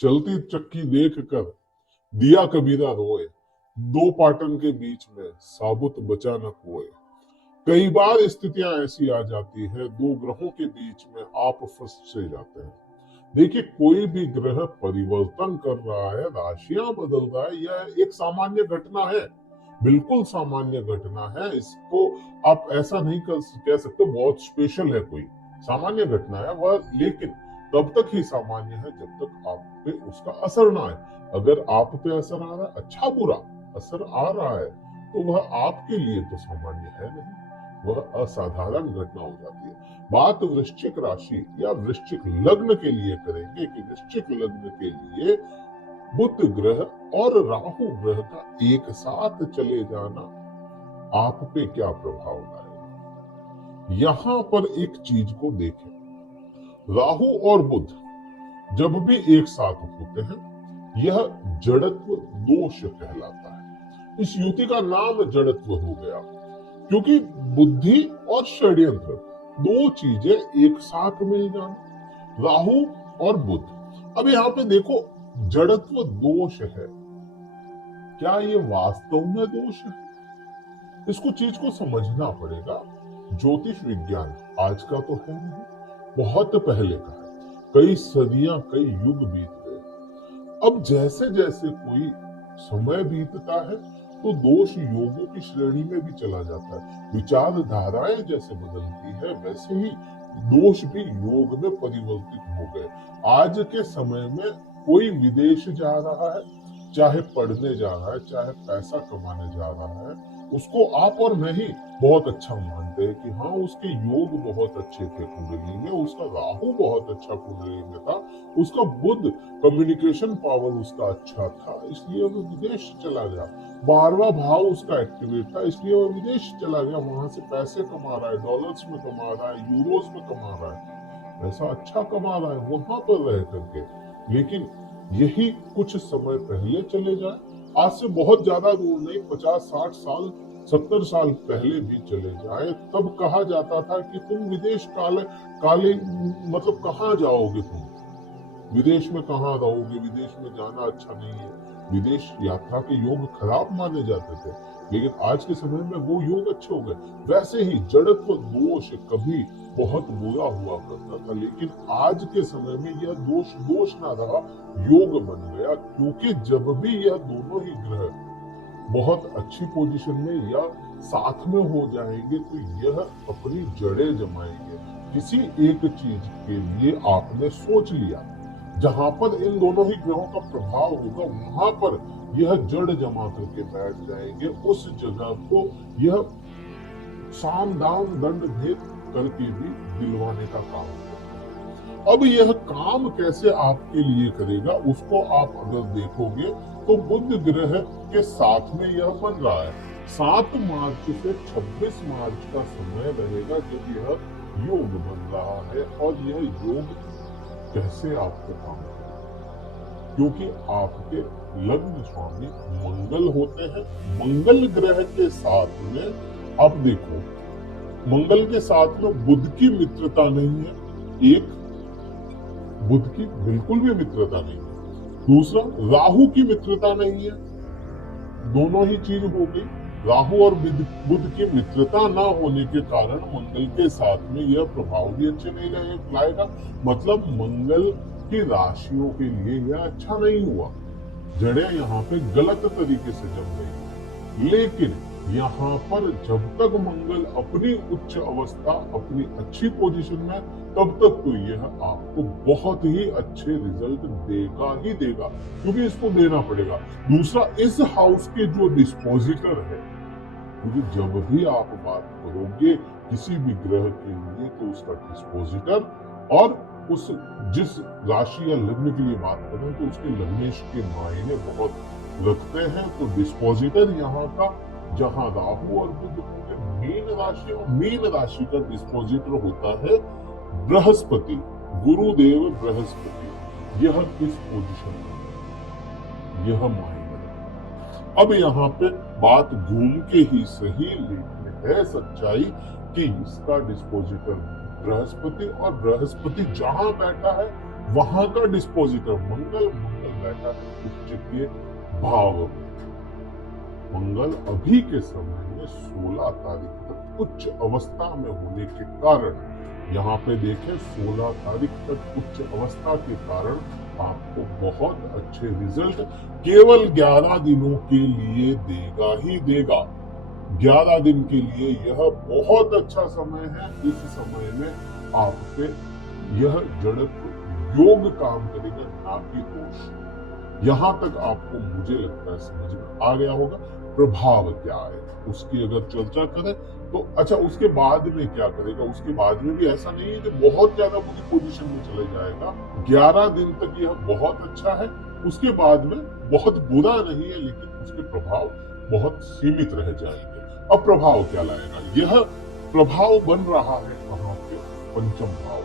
चलती चक्की देख कर दिया कबीरा रोए, दो पाटन के बीच में साबुत बचा न कोई। कई बार स्थितियां ऐसी आ जाती है, दो ग्रहों के बीच में आप फंस से जाते हैं। देखिए, कोई भी ग्रह परिवर्तन कर रहा है, राशियां बदल रहा है, यह एक सामान्य घटना है, बिल्कुल सामान्य घटना है। इसको आप ऐसा नहीं कह सकते बहुत स्पेशल है, कोई सामान्य घटना है वह, लेकिन तब तक ही सामान्य है जब तक आप पे उसका असर ना आए। अगर आप पे असर आ रहा है, अच्छा बुरा असर आ रहा है, तो वह आपके लिए तो सामान्य है नहीं, वह असाधारण घटना हो जाती है। बात वृश्चिक राशि या वृश्चिक लग्न के लिए करेंगे कि वृश्चिक लग्न के लिए बुध ग्रह और राहु ग्रह का एक साथ चले जाना आप पे क्या प्रभाव लाएगा। यहां पर एक चीज को देखें, राहु और बुध जब भी एक साथ होते हैं, यह जड़त्व दोष कहलाता है। इस युति का नाम जड़त्व हो गया, क्योंकि बुद्धि और षड्यंत्र दो चीजें एक साथ मिल जाना, राहु और बुध। अब यहाँ पे देखो, जड़त्व दोष है, क्या ये वास्तव में दोष है? इसको चीज को समझना पड़ेगा। ज्योतिष विज्ञान आज का तो है नहीं, बहुत पहले का है। कई सदियां, कई युग बीत गए। अब जैसे जैसे कोई समय बीतता है, तो दोष योगों की श्रेणी में भी चला जाता है। विचारधाराएं जैसे बदलती है, वैसे ही दोष भी योग में परिवर्तित हो गए। आज के समय में कोई विदेश जा रहा है, चाहे पढ़ने जा रहा है, चाहे पैसा कमाने जा रहा है, उसको आप और मैं ही बहुत अच्छा मानते हैं कि हाँ, उसके योग बहुत अच्छे थे कुंडली में, उसका राहु बहुत अच्छा कुंडली में था, उसका बुध कम्युनिकेशन पावर उसका अच्छा था, इसलिए वो विदेश चला गया। 12वां भाव उसका एक्टिवेट था, इसलिए वो विदेश चला गया, वहां से पैसे कमा रहा है, डॉलर्स में कमा रहा है, यूरोस में कमा रहा है, पैसा अच्छा कमा रहा है वहां पर रह करके। लेकिन यही कुछ समय पहले चले जाए, आज से बहुत ज्यादा दूर नहीं, 50-60 साल 70 साल पहले भी चले जाए, तब कहा जाता था कि तुम विदेश काले काले मतलब कहाँ जाओगे, तुम विदेश में कहाँ रहोगे, विदेश में जाना अच्छा नहीं है, विदेश यात्रा के योग खराब माने जाते थे। लेकिन आज के समय में वो योग अच्छे हो गए। वैसे ही जड़त्व दोष कभी बहुत बुरा हुआ करता था, लेकिन आज के समय में यह दोष दोष ना रहा, योग बन गया। क्योंकि जब भी यह दोनों ही ग्रह बहुत अच्छी पोजीशन में या साथ में हो जाएंगे, तो यह अपनी जड़ें जमाएंगे। किसी एक चीज के लिए आपने सोच लिया, जहां पर इन दोनों ही ग्रहों का प्रभाव होगा, वहां पर यह जड़ जमा करके बैठ जाएंगे। उस जगह को यह साम दाम दंड भेद करके भी दिलवाने का काम करेगा। अब यह काम कैसे आपके लिए करेगा, उसको आप अगर देखोगे तो बुध ग्रह के साथ में यह बन रहा है। 7 मार्च से 26 मार्च का समय रहेगा जब यह योग बन रहा है। और यह योग कैसे आपको काम करेगा, क्योंकि आपके लग्न स्वामी मंगल होते हैं। मंगल ग्रह के साथ में आप देखो, मंगल के साथ में बुध की मित्रता नहीं है, एक बुध की बिल्कुल भी मित्रता नहीं है, दूसरा राहु की मित्रता नहीं है, दोनों ही चीज हो गई। राहु और बुध की मित्रता ना होने के कारण मंगल के साथ में यह प्रभाव भी अच्छे नहीं लाएगा। मतलब मंगल की राशियों के लिए यह अच्छा नहीं हुआ, जड़ें यहाँ पे गलत तरीके से जम गई। लेकिन यहाँ पर जब तक मंगल अपनी उच्च अवस्था, अपनी अच्छी पोजीशन में, तब तक तो यह आपको बहुत ही अच्छे रिजल्ट देगा ही देगा, क्योंकि इसको देना पड़ेगा। दूसरा, इस हाउस के जो डिस्पोजिटर है, क्योंकि जब भी आप बात करोगे किसी भी ग्रह के लिए, तो उसका डिस्पोजिटर और उस जिस राशि या लग्न के लिए बात कर रहे हैं, तो उसके लग्नेश के मायने बहुत रखते हैं। तो डिस्पोजिटर यहाँ का, जहां राहु और बुध होंगे मीन राशि, और मीन राशि का डिस्पोजिटर होता है बृहस्पति, गुरुदेव बृहस्पति। यह किस पोजीशन में, यह मायने। अब यहाँ पे बात घूम के ही सही, लेकिन है सच्चाई कि इसका डिस्पोजिटर बृहस्पति, और बृहस्पति जहां बैठा है वहां का डिस्पोजिटर मंगल बैठा है उच्च के भाव में। मंगल अभी के समय में 16 तारीख तक उच्च अवस्था में होने के कारण, यहाँ पे देखें 16 तारीख तक उच्च अवस्था के कारण आपको बहुत अच्छे रिजल्ट केवल 11 दिनों के लिए देगा ही देगा। 11 दिन के लिए यह बहुत अच्छा समय है। इस समय में आप पे यह जड़त्व योग काम करेगा, ना कि दोष। यहां तक आपको मुझे लगता है समझ में आ गया होगा। प्रभाव क्या है उसकी अगर चर्चा करें तो अच्छा, उसके बाद में क्या करेगा? उसके बाद में भी ऐसा नहीं है कि बहुत ज्यादा बुरी पोजीशन में चले जाएगा। 11 दिन तक यह बहुत अच्छा है, उसके बाद में बहुत बुरा नहीं है, लेकिन उसके प्रभाव बहुत सीमित रह जाएंगे। अब प्रभाव क्या लाएगा? यह प्रभाव बन रहा है कहाँ पे? पंचम भाव।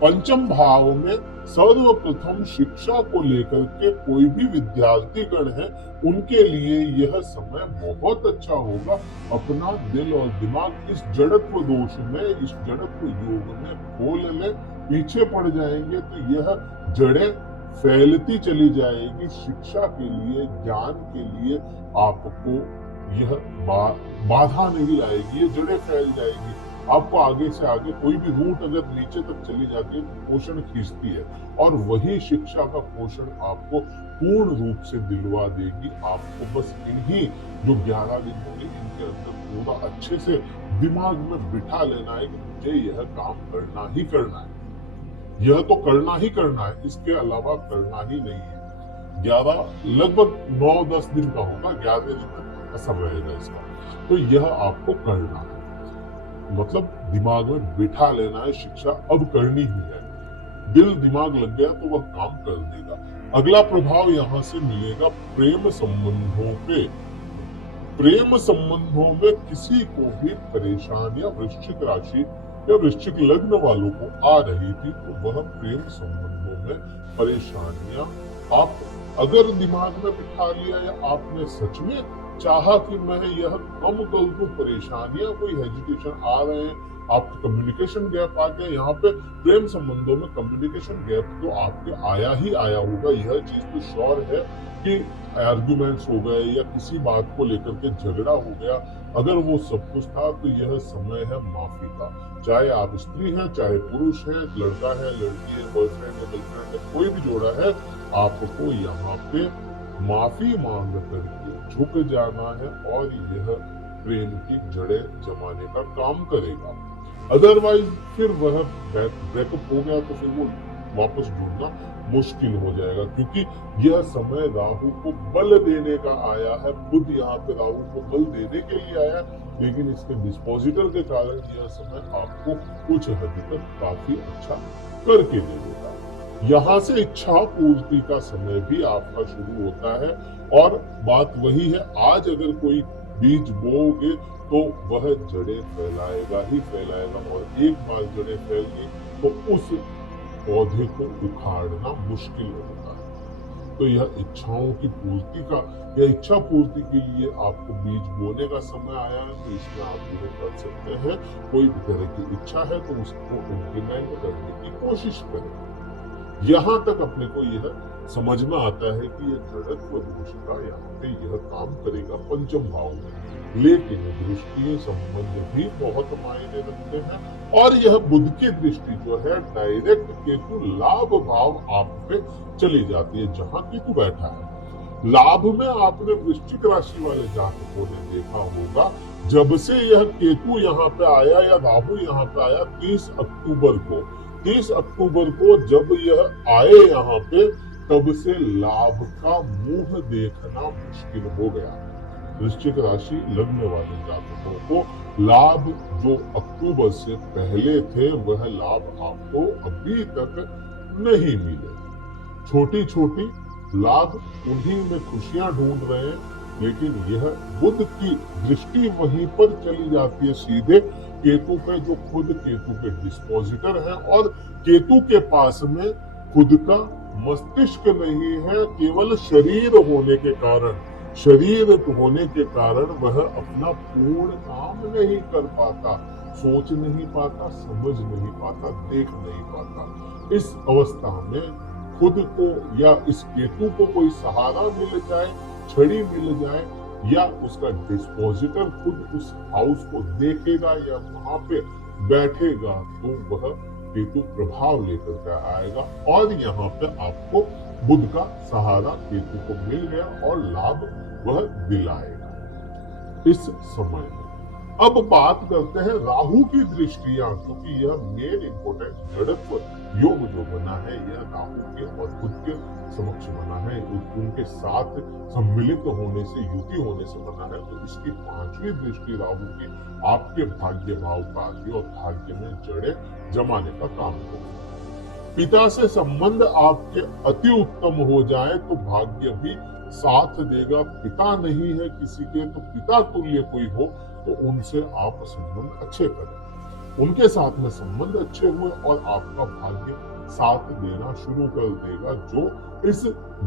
पंचम भाव में सर्वप्रथम शिक्षा को लेकर के कोई भी विद्यार्थी गण है, उनके लिए यह समय बहुत अच्छा होगा। अपना दिल और दिमाग इस जड़त्व दोष में, इस जड़त्व योग में खोल ले। पीछे पड़ जाएंगे तो यह जड़ें फैलती चली जाएगी। शिक्षा के लिए, ज्ञान के लिए आपको यह बाधा नहीं लाएगी, ये जड़ें फैल जाएगी। आपको आगे से आगे कोई भी रूट अगर नीचे तक चली जाती है तो पोषण खींचती है, और वही शिक्षा का पोषण आपको पूर्ण रूप से दिलवा देगी। आपको बस इन्हीं जो 11 दिन होंगे, इनके अंदर पूरा अच्छे से दिमाग में बिठा लेना है कि मुझे यह काम करना ही करना है, यह तो करना ही करना है, इसके अलावा करना ही नहीं है। 11 लगभग 9-10 दिन का होगा, 11वें दिन तक असर रहेगा इसका। तो यह आपको करना है, मतलब दिमाग में बिठा लेना है, शिक्षा अब करनी ही है। दिल दिमाग लग गया तो वह काम कर देगा। अगला प्रभाव यहां से मिलेगा प्रेम संबंधों पे। प्रेम संबंधों में किसी को भी परेशानियां वृश्चिक राशि या वृश्चिक लग्न वालों को आ रही थी, तो वह प्रेम संबंधों में परेशानियां आप अगर दिमाग में बिठा लिया, या आपने सच में चाहा कि मैं यह कम कर दूं परेशानियां, कोई हेजिटेशन आ रहे हैं, आपके कम्युनिकेशन गैप आ गया। यहाँ पे प्रेम संबंधों में कम्युनिकेशन गैप तो आपके आया ही आया होगा, यह चीज तो श्योर है कि आर्ग्यूमेंट्स हो गए या किसी बात को लेकर के झगड़ा हो गया। अगर वो सब कुछ था तो यह समय है माफी का। चाहे आप स्त्री हैं, चाहे पुरुष है, लड़का है, लड़की है, बॉयफ्रेंड है, गर्लफ्रेंड है, कोई भी जोड़ा है, आपको यहाँ पे माफी मांग करके झुक जाना है, और यह प्रेम की जड़ें जमाने का काम करेगा। अदरवाइज फिर वह ब्रेकअप हो गया तो फिर वो वापस जुड़ना मुश्किल हो जाएगा, क्योंकि यह समय राहु को बल देने का आया है। बुध यहाँ पे राहु को बल देने के लिए आया है, लेकिन इसके डिस्पोजिटर के कारण यह समय आपको कुछ हद तक काफी अच्छा करके दे देगा। यहाँ से इच्छा पूर्ति का समय भी आपका शुरू होता है, और बात वही है, आज अगर कोई बीज बोओगे तो वह जड़ें फैलाएगा ही फैलाएगा, और एक बार जड़ें फैल गई तो उस पौधे को उखाड़ना मुश्किल होता है। तो यह इच्छाओं की पूर्ति का, या इच्छा पूर्ति के लिए आपको बीज बोने का समय आया है, तो इसमें आप यह कर सकते हैं। कोई भी तरह की इच्छा है तो उसको इम्प्लीमेंट करने की कोशिश करें। यहाँ तक अपने को यह समझ में आता है कि यह जड़त्व दोष का यहाँ पे यह काम करेगा पंचम भाव में, लेकिन दृष्टि संबंध भी बहुत मायने रखते हैं। और यह बुध की दृष्टि जो है डायरेक्ट केतु लाभ भाव आप पे चली जाती है, जहां केतु बैठा है। लाभ में आपने वृश्चिक राशि वाले जातकों ने देखा होगा, जब से यह केतु यहाँ पे आया या राहु यहाँ पे आया 30 अक्टूबर को जब यह आए यहाँ पे, तब से लाभ का मुंह देखना मुश्किल हो गया। वृश्चिक राशि लग्न वाले जातकों को लाभ जो अक्टूबर से पहले थे, वह लाभ आपको अभी तक नहीं मिले। छोटी छोटी लाभ उन्हीं में खुशियां ढूंढ रहे हैं, लेकिन यह बुध की दृष्टि वहीं पर चली जाती है सीधे केतु पे, जो खुद केतु के डिस्पोजिटर है, और केतु के पास में खुद का मस्तिष्क नहीं है। केवल शरीर होने के कारण वह अपना पूर्ण काम नहीं कर पाता, सोच नहीं पाता, समझ नहीं पाता, देख नहीं पाता। इस अवस्था में खुद को या इस केतु को कोई सहारा मिल जाए, छड़ी मिल जाए, या उसका डिस्पोजिटर खुद उस हाउस को देखेगा या वहां पे बैठेगा, तो वह केतु प्रभाव लेकर के आएगा और यहाँ पे आपको बुध का सहारा केतु को मिल गया और लाभ वह दिलाएगा इस समय में। अब बात करते हैं राहु की दृष्टियां, क्योंकि यह मेन इंपोर्टेंट जड़त्व योग जो बना है यह राहु के और बुध के समक्ष बना है, उनके साथ सम्मिलित होने से, युति होने से बना है। तो इसकी पांचवी दृष्टि राहु की आपके भाग्य भाव का आती है और भाग्य में जड़े जमाने का काम करेगी। पिता से संबंध आपके अति उत्तम हो जाए तो भाग्य भी साथ देगा। पिता नहीं है किसी के तो पिता तुल्य कोई हो तो उनसे आप संबंध अच्छे करें, उनके साथ में संबंध अच्छे हुए और आपका भाग्य साथ देना शुरू कर देगा। जो इस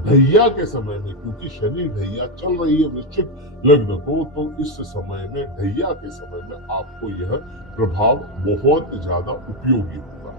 ढैया के समय में, क्योंकि शनि ढैया चल रही है वृश्चिक लग्न को, तो इस समय में ढैया के समय में आपको यह प्रभाव बहुत ज्यादा उपयोगी होगा।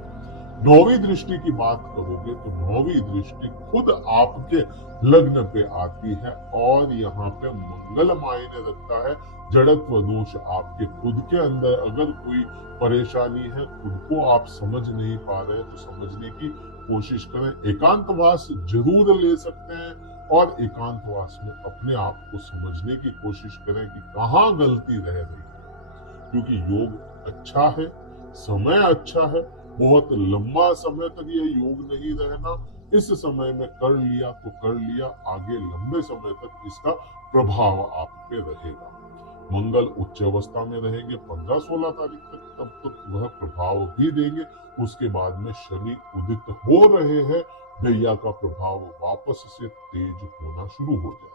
नौवीं दृष्टि की बात करोगे तो नौवीं दृष्टि खुद आपके लग्न पे आती है और यहाँ पे मंगल मायने रखता है। जड़त्व दोष आपके खुद के अंदर अगर कोई परेशानी है, खुद को आप समझ नहीं पा रहे तो समझने की कोशिश करें। एकांतवास जरूर ले सकते हैं और एकांतवास में अपने आप को समझने की कोशिश करें कि कहाँ गलती रह रही है, क्योंकि योग अच्छा है, समय अच्छा है, बहुत लंबा समय तक यह योग नहीं रहना। इस समय में कर लिया तो कर लिया, आगे लंबे समय तक इसका प्रभाव आप पे रहेगा। मंगल उच्च अवस्था में रहेंगे 15-16 तारीख तक, तब तक वह प्रभाव भी देंगे। उसके बाद में शनि उदित हो रहे हैं, ढैया का प्रभाव वापस से तेज होना शुरू हो जाएगा।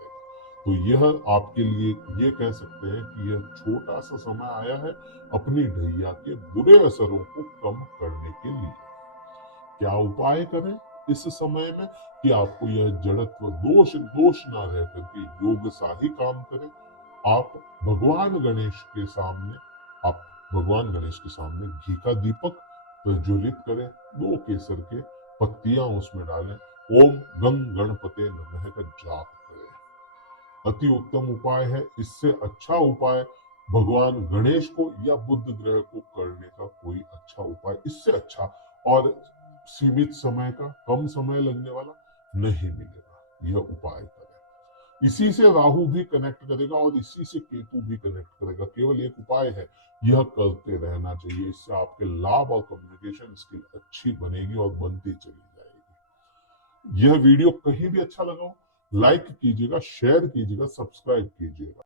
तो यह आपके लिए ये कह सकते हैं कि यह छोटा सा समय आया है अपनी ढैया के बुरे असरों को कम करने के लिए। क्या उपाय करें इस समय में कि आपको यह जड़त्व दोष ना रह करके योग सा ही काम करें। आप भगवान गणेश के सामने घी का दीपक प्रज्वलित करें, 2 केसर के पत्तियां उसमें डालें, ओम गं गणपते नमः का जाप करें। अति उत्तम उपाय है। इससे अच्छा उपाय भगवान गणेश को या बुध ग्रह को करने का कोई अच्छा उपाय, इससे अच्छा और सीमित समय का, कम समय लगने वाला नहीं मिलेगा। यह उपाय करें। इसी से राहु भी कनेक्ट करेगा और इसी से केतु भी कनेक्ट करेगा। केवल एक उपाय है, यह करते रहना चाहिए। इससे आपके लाभ और कम्युनिकेशन स्किल अच्छी बनेगी और बनती चली जाएगी। यह वीडियो कहीं भी अच्छा लगा हो, लाइक कीजिएगा, शेयर कीजिएगा, सब्सक्राइब कीजिएगा।